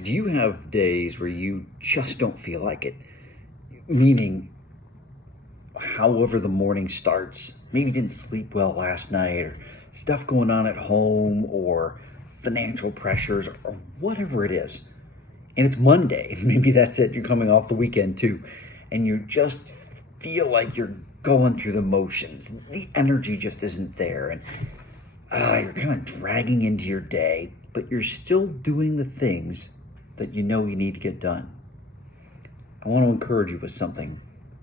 Do you have days where you just don't feel like it? Meaning, however the morning starts, maybe you didn't sleep well last night, or stuff going on at home, or financial pressures, or whatever it is. And it's Monday. Maybe that's it. You're coming off the weekend too. And you just feel like you're going through the motions. The energy just isn't there. And you're kind of dragging into your day, but you're still doing the things that you know you need to get done. I want to encourage you with something.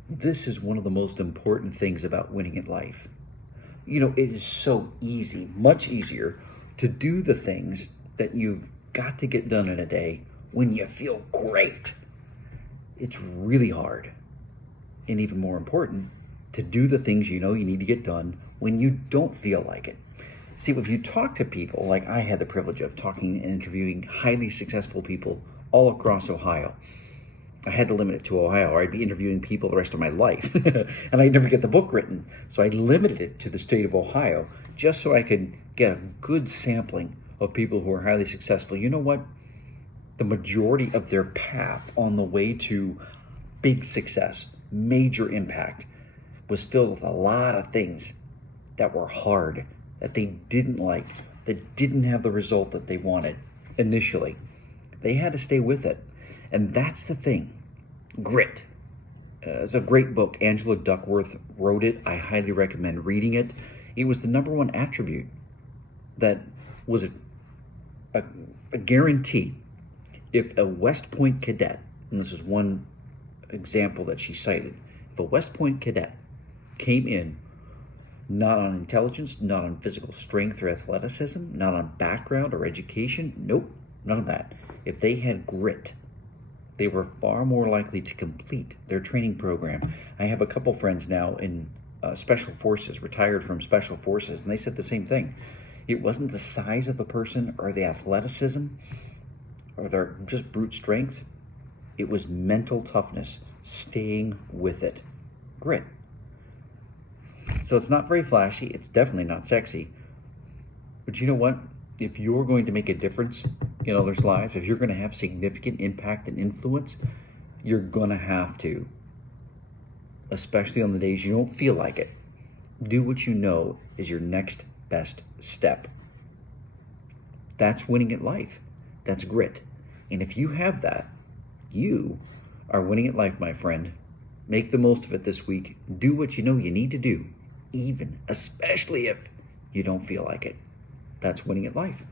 This is one of the most important things about winning at life. You know, it is so easy, much easier to do the things that you've got to get done in a day when you feel great. It's really hard, and even more important, to do the things you know you need to get done when you don't feel like it. See, if you talk to people, like I had the privilege of talking and interviewing highly successful people all across Ohio. I had to limit it to Ohio, or I'd be interviewing people the rest of my life. And I'd never get the book written. So I limited it to the state of Ohio just so I could get a good sampling of people who are highly successful. You know what? The majority of their path on the way to big success, major impact, was filled with a lot of things that were hard, that they didn't like, that didn't have the result that they wanted initially. They had to stay with it. And that's the thing. Grit. It's a great book. Angela Duckworth wrote it. I highly recommend reading it. It was the number one attribute that was a guarantee. If a West Point cadet, and this is one example that she cited, if a West Point cadet came in not on intelligence, not on physical strength or athleticism, not on background or education, nope, none of that. If they had grit, they were far more likely to complete their training program. I have a couple friends now in special forces, retired from special forces, and they said the same thing. It wasn't the size of the person or the athleticism or their just brute strength. It was mental toughness, staying with it, grit. So it's not very flashy. It's definitely not sexy. But you know what? If you're going to make a difference in others' lives, if you're going to have significant impact and influence, you're going to have to, especially on the days you don't feel like it, do what you know is your next best step. That's winning at life. That's grit. And if you have that, you are winning at life, my friend. Make the most of it this week. Do what you know you need to do, especially if you don't feel like it. That's winning at life.